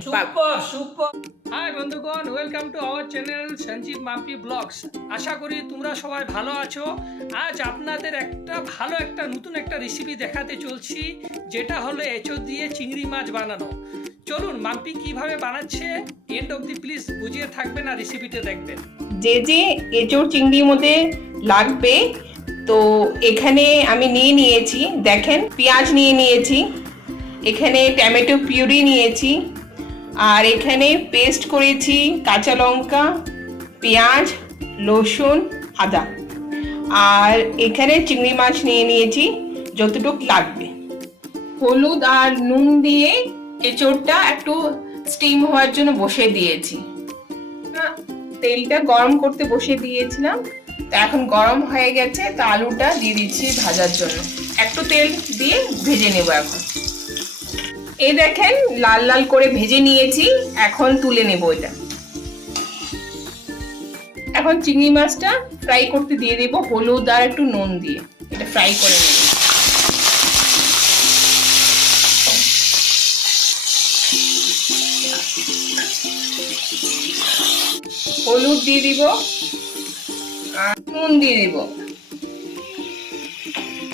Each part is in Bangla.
Super super. হাই বন্ধুগণ, welcome to our channel Sanjeev Mampi blogs. আশা করি তোমরা সবাই ভালো আছো। আজ আপনাদের একটা নতুন রেসিপি দেখাতে চলছি, যেটা হলো এঁচোড় দিয়ে চিংড়ি মাছ বানানো। চলুন মাম্পি কিভাবে বানাচ্ছে এন্ড অবধি প্লিজ বুঝিয়ে থাকবেন আর রেসিপিটা দেখবেন। যে এঁচোড় চিংড়ির মধ্যে লাগবে, তো এখানে আমি নিয়েছি, দেখেন পেঁয়াজ নিয়েছি, এখানে টমেটো পিউরি নিয়েছি, আর এখানে পেস্ট করেছি কাঁচা লঙ্কা, পেঁয়াজ, রসুন, আদা, আর এখানে চিংড়ি মাছ নিয়েছি যতটুকু লাগবে। হলুদ আর নুন দিয়ে এঁচোড়টা একটু স্টিম হওয়ার জন্য বসিয়ে দিয়েছি। তেলটা গরম করতে বসিয়ে দিয়েছিলাম, তো এখন গরম হয়ে গেছে, তো আলুটা দিয়ে দিচ্ছি ভাজার জন্য। একটু তেল দিয়ে ভেজে নেব। এখন এই দেখেন লাল লাল করে ভেজে নিয়েছি, এখন তুলে নেব এটা। এখন চিংড়ি মাছটা ফ্রাই করতে দিয়ে দেব হলুদ আর একটু নুন দিয়ে, এটা ফ্রাই করে নেব। হলুদ দিয়ে দিব আর নুন দিয়ে দিব।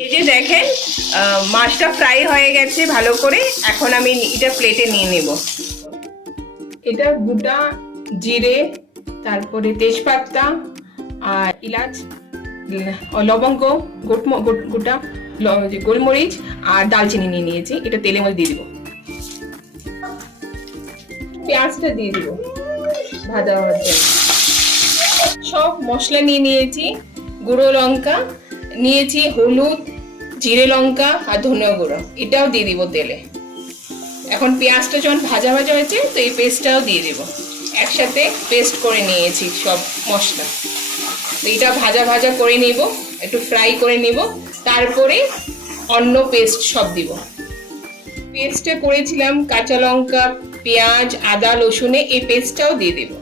এই যে দেখেন মাছটা ফ্রাই হয়ে গেছে ভালো করে। এখন আমি এটা প্লেটে নিয়ে নেব। এটা গোটা জিরে, তারপরে তেজপাতা আর এলাচ, লবঙ্গ, গোটা গোলমরিচ আর দালচিনি নিয়েছি, এটা তেলের মধ্যে দিয়ে দিব। পেঁয়াজটা দিয়ে দিব ভাজা হওয়ার জন্য। সব মশলা নিয়েছি, গুঁড়ো লঙ্কা নিয়েছি, হলুদ, জিরে লঙ্কা আর ধনিয়া গুঁড়ো, এটাও দিয়ে দিব তেলে। এখন পেঁয়াজটা যখন ভাজা হয়েছে, তো এই পেস্টটাও দিয়ে দিব। একসাথে পেস্ট করে নিয়েছি সব মশলা, তো এটা ভাজা করে নেব, একটু ফ্রাই করে নেব, তারপরে অন্য পেস্ট সব দিব। পেস্টটা করেছিলাম কাঁচা লঙ্কা, পেঁয়াজ, আদা, রসুনে, এই পেস্টটাও দিয়ে দেব।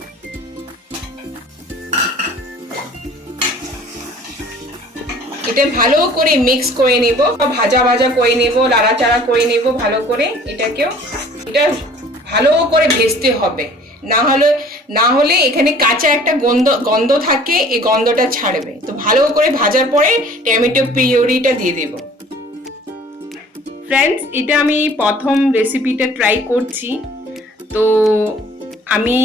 এটা ভালো করে মিক্স করে নেব, ভাজা করে নেব, লাড়াচাড়া করে নেব ভালো করে। এটা ভালো করে ভেজতে হবে, না হলে এখানে কাঁচা একটা গন্ধ থাকে, এই গন্ধটা ছাড়বে। তো ভালো করে ভাজার পরে টমেটো পিউরিটা দিয়ে দেব। ফ্রেন্ডস, এটা আমি প্রথম রেসিপিটা ট্রাই করছি, তো আমি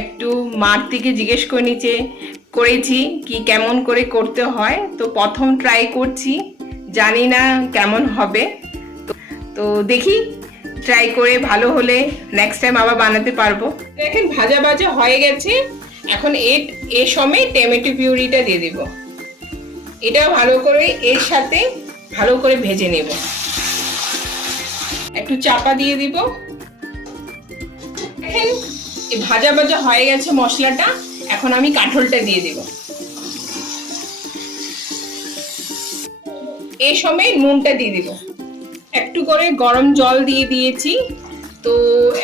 একটু মার থেকে জিজ্ঞেস করেছি কি কেমন করে করতে হয়। তো প্রথম ট্রাই করছি, জানি না কেমন হবে, তো দেখি, ট্রাই করে ভালো হলে নেক্সট টাইম আবার বানাতে পারবো। দেখেন ভাজা হয়ে গেছে। এখন এর সময় টমেটো পিউরিটা দিয়ে দিব। এটা ভালো করে এর সাথে ভালো করে ভেজে নেব। একটু চাপা দিয়ে দিব। দেখেন ভাজা হয়ে গেছে মশলাটা। এখন আমি কাঁঠালটা দিয়ে দেব। এই সময় নুনটা দিয়ে দিব। একটু করে গরম জল দিয়ে দিয়েছি। তো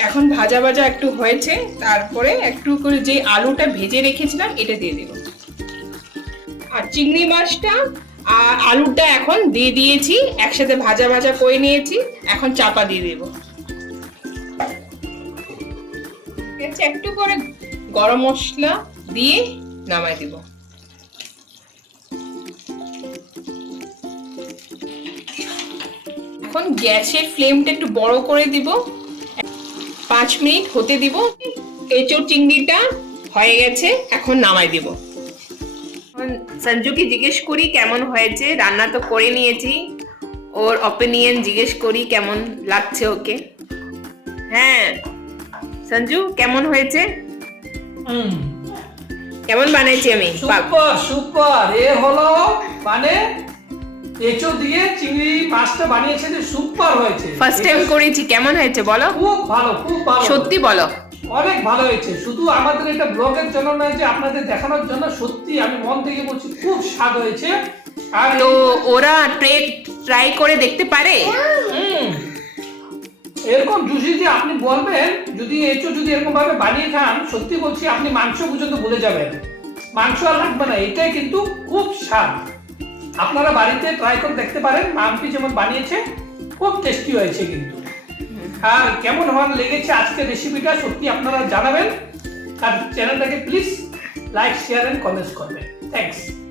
এখন ভাজা একটু হয়েছে, তারপরে একটু করে যে আলুটা ভেজে রেখেছিলাম এটা দিয়ে দেব। আর চিংড়ি মাছটা আর আলুটা এখন দিয়ে দিয়েছি, একসাথে ভাজা করে নিয়েছি। এখন চাপা দিয়ে দেব। একটু করে গরম মশলা দিয়ে নামাই দিব। এখন গ্যাসের ফ্লেমটা একটু বড় করে দিব, 5 মিনিট হতে দিব। এঁচোড় চিংড়িটা হয়ে গেছে, এখন নামাই দিব। সঞ্জুকে জিজ্ঞেস করি কেমন হয়েছে। রান্না তো করে নিয়েছি, ওর অপিনিয়ন জিজ্ঞেস করি কেমন লাগছে ওকে। হ্যাঁ সঞ্জু, কেমন হয়েছে? কেমন বানাইছি আমি? সুপার। এ হলো মানে এঁচোড় দিয়ে চিংড়ি মাছটা বানিয়েছে, যে সুপার হয়েছে। ফার্স্ট টাইম করেছি, কেমন হয়েছে বলো? খুব ভালো সত্যি বলো। অনেক ভালো হয়েছে। শুধু আমাদের এটা ব্লগের জন্য নয়, যে আপনাদের দেখানোর জন্য। সত্যি আমি মন থেকে বলছি, খুব স্বাদ হয়েছে। আর তো ওরা ট্রাই করে দেখতে পারে। এরকম জুসি যে আপনি বলবেন, যদি এরকম ভাবে বানিয়ে খান, সত্যি বলছি আপনি মাংস পর্যন্ত ভুলে যাবেন। মাংস আর লাগবে না, এটাই কিন্তু খুব স্বাদ। আপনারা বাড়িতে ট্রাই করে দেখতে পারেন। মাম্পি যেমন বানিয়েছে, খুব টেস্টি হয়েছে কিন্তু। আর কেমন আমার লেগেছে আজকের রেসিপিটা সত্যি আপনারা জানাবেন আর চ্যানেলটাকে please like share and comments করবেন। থ্যাঙ্কস।